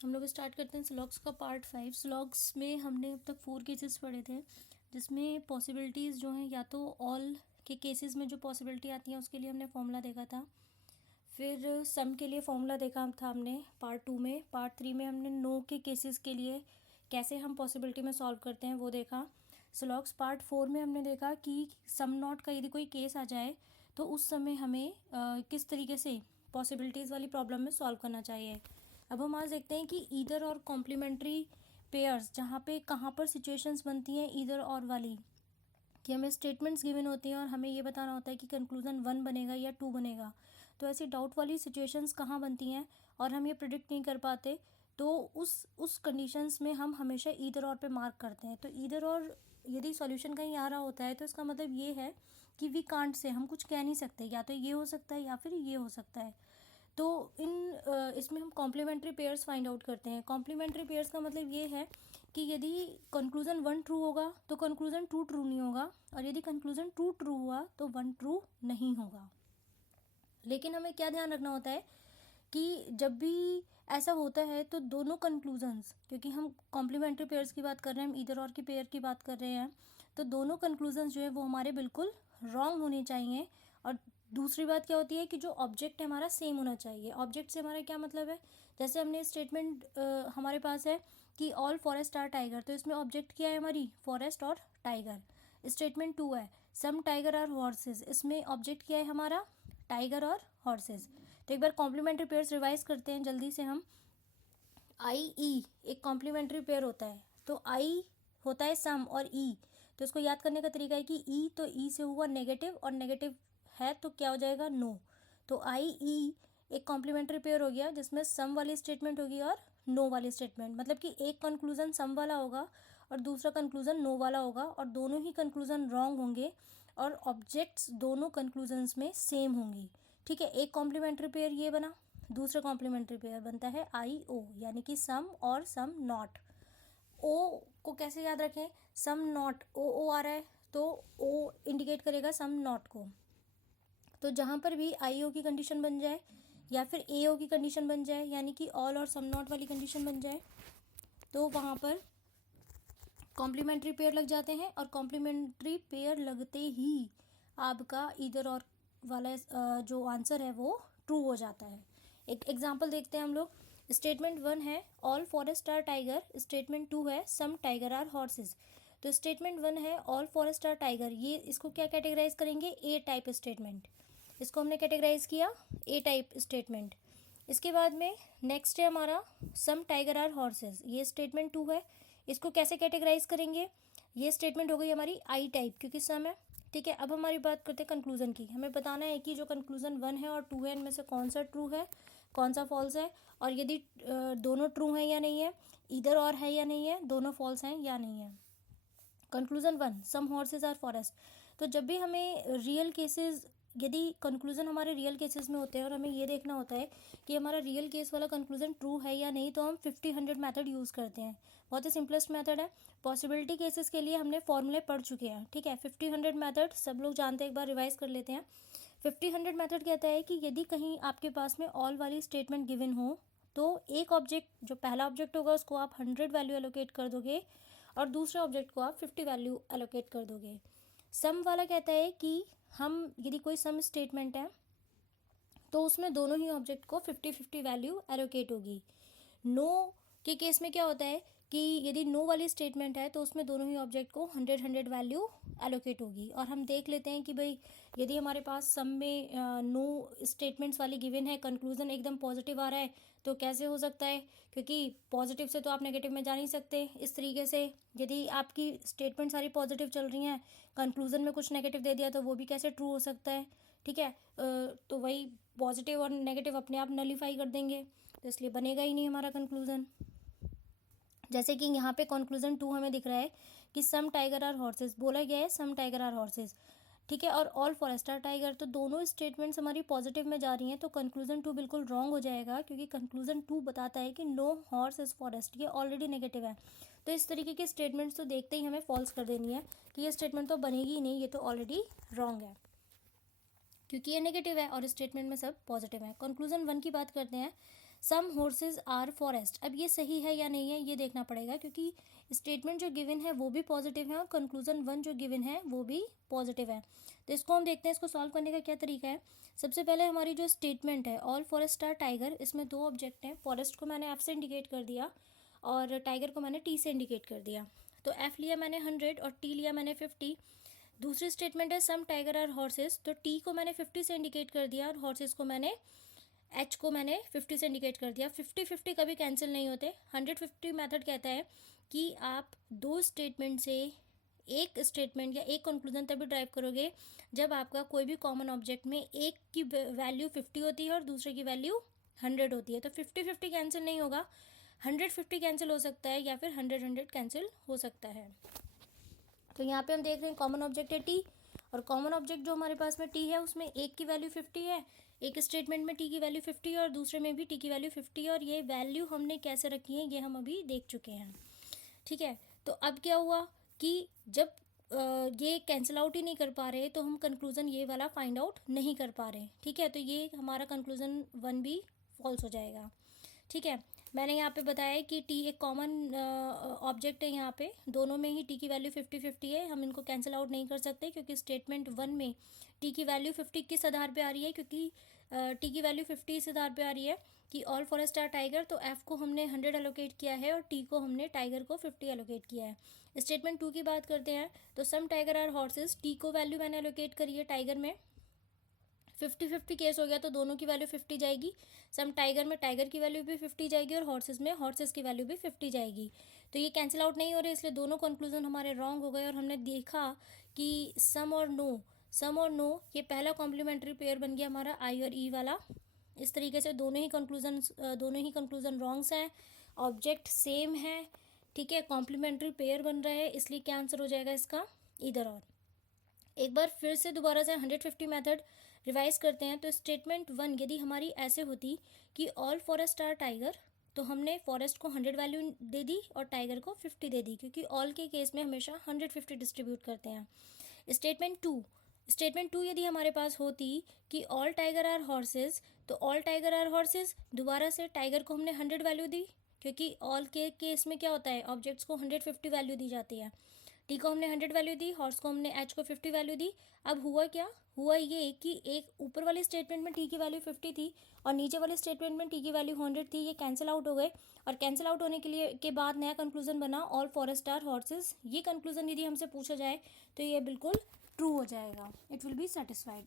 हम लोग स्टार्ट करते हैं स्लॉग्स का पार्ट 5। स्लॉग्स में हमने अब तक 4 केसेस पढ़े थे, जिसमें पॉसिबिलिटीज़ जो हैं या तो ऑल के केसेस में जो पॉसिबिलिटी आती है उसके लिए हमने फॉर्मूला देखा था। फिर सम के लिए फॉर्मूला देखा था हमने पार्ट 2 में। पार्ट 3 में हमने नो के केसेस के लिए कैसे हम पॉसिबिलिटी में सॉल्व करते हैं वो देखा। स्लॉग्स पार्ट 4 में हमने देखा कि सम नॉट का यदि कोई केस आ जाए तो उस समय हमें किस तरीके से पॉसिबिलिटीज़ वाली प्रॉब्लम में सॉल्व करना चाहिए। अब हम आज देखते हैं कि ईदर और कॉम्प्लीमेंट्री पेयर्स जहाँ पे कहाँ पर सिचुएशंस बनती हैं ईदर और वाली, कि हमें स्टेटमेंट्स गिवन होती हैं और हमें ये बताना होता है कि कंक्लूजन 1 बनेगा या 2 बनेगा। तो ऐसी डाउट वाली सिचुएशंस कहाँ बनती हैं और हम ये प्रिडिक्ट नहीं कर पाते, तो उस कंडीशंस में हम हमेशा ईदर और पे मार्क करते हैं। तो ईदर और यदि सॉल्यूशन कहीं आ रहा होता है तो इसका मतलब ये है कि वी कांट से, हम कुछ कह नहीं सकते, या तो ये हो सकता है या फिर ये हो सकता है। तो इसमें हम कॉम्प्लीमेंट्री पेयर्स फाइंड आउट करते हैं। कॉम्प्लीमेंट्री पेयर्स का मतलब ये है कि यदि कंक्लूजन 1 ट्रू होगा तो कंक्लूजन 2 ट्रू नहीं होगा, और यदि कंक्लूजन 2 ट्रू हुआ तो 1 ट्रू नहीं होगा। लेकिन हमें क्या ध्यान रखना होता है कि जब भी ऐसा होता है तो दोनों कंक्लूजन्स, क्योंकि हम कॉम्प्लीमेंट्री पेयर्स की बात कर रहे हैं, हम ईदर और की पेयर की बात कर रहे हैं, तो दोनों कंक्लूजन्स जो है वो हमारे बिल्कुल रॉन्ग होने चाहिए। और दूसरी बात क्या होती है कि जो ऑब्जेक्ट है हमारा सेम होना चाहिए। ऑब्जेक्ट से हमारा क्या मतलब है, जैसे हमने स्टेटमेंट हमारे पास है कि ऑल फॉरेस्ट आर टाइगर, तो इसमें ऑब्जेक्ट क्या है हमारी फॉरेस्ट और टाइगर। स्टेटमेंट 2 है सम टाइगर आर हॉर्सेस, इसमें ऑब्जेक्ट क्या है हमारा टाइगर और हॉर्सेस। तो एक बार कॉम्प्लीमेंट्री पेयर्स रिवाइज करते हैं जल्दी से हम। आई ई एक कॉम्प्लीमेंट्री पेयर होता है, तो आई होता है सम और ई, तो इसको याद करने का तरीका है कि ई, तो ई से हुआ नेगेटिव और नेगेटिव है तो क्या हो जाएगा नो। तो आई ई एक कॉम्प्लीमेंट्री पेयर हो गया जिसमें सम वाली स्टेटमेंट होगी और नो वाली स्टेटमेंट, मतलब कि एक कंक्लूजन सम वाला होगा और दूसरा कंक्लूजन नो वाला होगा, और दोनों ही कंक्लूजन रॉन्ग होंगे और ऑब्जेक्ट्स दोनों कंक्लूजन्स में सेम होंगी। ठीक है, एक कॉम्प्लीमेंट्री पेयर ये बना, दूसरा कॉम्प्लीमेंट्री पेयर बनता है आई ओ, यानी कि सम और सम नॉट। ओ को कैसे याद रखें, सम नॉट ओ ओ आ रहा है तो ओ इंडिकेट करेगा सम नॉट को। तो जहाँ पर भी आई ओ की कंडीशन बन जाए या फिर ए ओ की कंडीशन बन जाए, यानी कि ऑल और सम नॉट वाली कंडीशन बन जाए, तो वहाँ पर कॉम्प्लीमेंट्री पेयर लग जाते हैं, और कॉम्प्लीमेंट्री पेयर लगते ही आपका ईदर और वाला जो आंसर है वो ट्रू हो जाता है। एक एग्जांपल देखते हैं हम लोग। स्टेटमेंट 1 है all forest are tiger, statement 2 है सम टाइगर आर हॉर्सेस। तो स्टेटमेंट 1 है ऑल फॉरेस्ट आर टाइगर, ये इसको क्या कैटेगराइज करेंगे, ए टाइप स्टेटमेंट। इसको हमने कैटेगराइज किया ए टाइप स्टेटमेंट। इसके बाद में नेक्स्ट है हमारा सम टाइगर आर हॉर्सेस, ये स्टेटमेंट 2 है, इसको कैसे कैटेगराइज करेंगे, ये स्टेटमेंट हो गई हमारी आई टाइप क्योंकि सम है। ठीक है, अब हमारी बात करते हैं कंक्लूजन की। हमें बताना है कि जो कंक्लूजन 1 है और 2 है इनमें से कौन सा ट्रू है कौन सा फॉल्स है, और यदि दोनों ट्रू हैं या नहीं है, इधर और है या नहीं है, दोनों फॉल्स हैं या नहीं है। Conclusion 1 some horses are forest, तो जब भी हमें रियल केसेस, यदि कंक्लूजन हमारे रियल केसेस में होते हैं और हमें ये देखना होता है कि हमारा रियल केस वाला कंक्लूजन ट्रू है या नहीं, तो हम 50-100 मेथड यूज़ करते हैं। बहुत ही सिंपलेस्ट मेथड है। पॉसिबिलिटी केसेस के लिए हमने फॉर्मूले पढ़ चुके हैं। ठीक है, 50-100 मेथड सब लोग जानते हैं, एक बार रिवाइज कर लेते हैं। 50-100 मेथड कहता है कि यदि कहीं आपके पास में ऑल वाली स्टेटमेंट गिवन हो तो एक ऑब्जेक्ट, जो पहला ऑब्जेक्ट होगा उसको आप 100 वैल्यू एलोकेट कर दोगे और दूसरे ऑब्जेक्ट को आप 50 वैल्यू एलोकेट कर दोगे। सम वाला कहता है कि हम यदि कोई सम स्टेटमेंट है तो उसमें दोनों ही ऑब्जेक्ट को 50-50 वैल्यू एलोकेट होगी। नो के केस में क्या होता है कि यदि नो वाली स्टेटमेंट है तो उसमें दोनों ही ऑब्जेक्ट को 100-100 वैल्यू एलोकेट होगी। और हम देख लेते हैं कि भाई यदि हमारे पास सम में नो स्टेटमेंट्स वाली गिवन है, कंक्लूजन एकदम पॉजिटिव आ रहा है, तो कैसे हो सकता है, क्योंकि पॉजिटिव से तो आप नेगेटिव में जा नहीं सकते। इस तरीके से यदि आपकी स्टेटमेंट सारी पॉजिटिव चल रही हैं, कंक्लूजन में कुछ नेगेटिव दे दिया तो वो भी कैसे ट्रू हो सकता है। ठीक है, तो वही पॉजिटिव और नेगेटिव अपने आप नलीफाई कर देंगे, तो इसलिए बनेगा ही नहीं हमारा कंक्लूजन। जैसे कि यहाँ पे कंक्लूजन 2 हमें दिख रहा है कि सम टाइगर आर हॉर्सेस, बोला गया है सम टाइगर आर हॉर्सेस। ठीक है, और ऑल फॉरेस्ट आर टाइगर, तो दोनों स्टेटमेंट्स हमारी पॉजिटिव में जा रही हैं, तो कंक्लूजन 2 बिल्कुल रॉन्ग हो जाएगा, क्योंकि कंक्लूजन 2 बताता है कि नो हॉर्स इज फॉरेस्ट, ये ऑलरेडी नेगेटिव है। तो इस तरीके के स्टेटमेंट्स तो देखते ही हमें फॉल्स कर देनी है कि ये स्टेटमेंट तो बनेगी ही नहीं, ये तो ऑलरेडी रॉन्ग है, क्योंकि ये नेगेटिव है और स्टेटमेंट में सब पॉजिटिव है। कंक्लूजन 1 की बात करते हैं। सम हॉर्सेज आर फॉरेस्ट। अब ये सही है या नहीं है ये देखना पड़ेगा, क्योंकि स्टेटमेंट जो गिवन है वो भी पॉजिटिव है और कंक्लूजन 1 जो गिवन है वो भी पॉजिटिव है। तो इसको हम देखते हैं, इसको सॉल्व करने का क्या तरीका है। सबसे पहले हमारी जो स्टेटमेंट है ऑल फॉरेस्ट आर टाइगर, इसमें दो ऑब्जेक्ट हैं। फॉरेस्ट को मैंने एफ से इंडिकेट कर दिया और टाइगर को मैंने टी से इंडिकेट कर दिया। तो एफ लिया मैंने 100 और टी लिया मैंने 50। दूसरी स्टेटमेंट है सम टाइगर आर हॉर्सेस, तो टी को मैंने 50 से इंडिकेट कर दिया और हॉर्सेस को मैंने एच को मैंने 50 से इंडिकेट कर दिया। 50-50 कभी कैंसिल नहीं होते। 150 मेथड कहता है कि आप दो स्टेटमेंट से एक स्टेटमेंट या एक कंक्लूजन तभी ड्राइव करोगे जब आपका कोई भी कॉमन ऑब्जेक्ट में एक की वैल्यू 50 होती है और दूसरे की वैल्यू 100 होती है। तो 50-50 कैंसिल नहीं होगा, 100-50 कैंसिल हो सकता है या फिर 100-100 कैंसिल हो सकता है। तो यहाँ पे हम देख रहे हैं कॉमन ऑब्जेक्ट है टी, और कॉमन ऑब्जेक्ट जो हमारे पास में टी है उसमें एक की वैल्यू 50 है, एक स्टेटमेंट में टी की वैल्यू 50 है और दूसरे में भी टी की वैल्यू 50 है, और ये वैल्यू हमने कैसे रखी है ये हम अभी देख चुके हैं। ठीक है, तो अब क्या हुआ कि जब ये कैंसिल आउट ही नहीं कर पा रहे तो हम कंक्लूजन ये वाला फाइंड आउट नहीं कर पा रहे। ठीक है, तो ये हमारा कंक्लूजन 1 भी फॉल्स हो जाएगा। ठीक है, मैंने यहाँ पे बताया कि टी एक कॉमन ऑब्जेक्ट है, यहाँ पे दोनों में ही टी की वैल्यू 50-50 है, हम इनको कैंसिल आउट नहीं कर सकते क्योंकि स्टेटमेंट 1 में टी की वैल्यू 50 किस आधार पे आ रही है, क्योंकि टी की वैल्यू 50 इस आधार पे आ रही है कि ऑल फॉरेस्ट आर टाइगर, तो एफ को हमने 100 एलोकेट किया है और टी को हमने टाइगर को 50 एलोकेट किया है। स्टेटमेंट 2 की बात करते हैं, तो सम टाइगर आर हॉर्सेस, टी को वैल्यू मैंने एलोकेट करी है टाइगर में, 50-50 केस हो गया तो दोनों की वैल्यू 50 जाएगी। सम टाइगर में टाइगर की वैल्यू भी 50 जाएगी और हॉर्सेस में हॉर्सेस की वैल्यू भी 50 जाएगी। तो ये कैंसिल आउट नहीं हो रहे, इसलिए दोनों कंक्लूजन हमारे रॉन्ग हो गए। और हमने देखा कि सम और नो ये पहला कॉम्प्लीमेंट्री पेयर बन गया हमारा आई और ई वाला। इस तरीके से दोनों ही कंक्लूजन रॉन्ग्स हैं, ऑब्जेक्ट सेम है। ठीक है, कॉम्प्लीमेंट्री पेयर बन रहा है, इसलिए क्या आंसर हो जाएगा इसका, इधर। और एक बार फिर से दोबारा से 150 मेथड रिवाइज करते हैं। तो स्टेटमेंट 1 यदि हमारी ऐसे होती कि ऑल फॉरेस्ट आर टाइगर, तो हमने फॉरेस्ट को 100 वैल्यू दे दी और टाइगर को 50 दे दी, क्योंकि ऑल के केस में हमेशा 150 डिस्ट्रीब्यूट करते हैं। स्टेटमेंट टू यदि हमारे पास होती कि ऑल टाइगर आर हॉर्सेस, तो ऑल टाइगर आर हॉर्सेस, दोबारा से टाइगर को हमने 100 वैल्यू दी, क्योंकि ऑल के केस में क्या होता है, ऑब्जेक्ट्स को 150 वैल्यू दी जाती है। टी को हमने 100 वैल्यू दी, हॉर्स को हमने एच को 50 वैल्यू दी। अब हुआ क्या, हुआ ये कि एक ऊपर वाले स्टेटमेंट में टी की वैल्यू 50 थी और नीचे वाले स्टेटमेंट में टी की वैल्यू 100 थी, ये कैंसिल आउट हो गए। और कैंसिल आउट होने के बाद नया कंक्लूजन बना ऑल फॉरेस्ट आर हॉर्सेस। ये कंक्लूजन यदि हमसे पूछा जाए तो ये बिल्कुल ट्रू हो जाएगा, इट विल बी सेटिस्फाइड।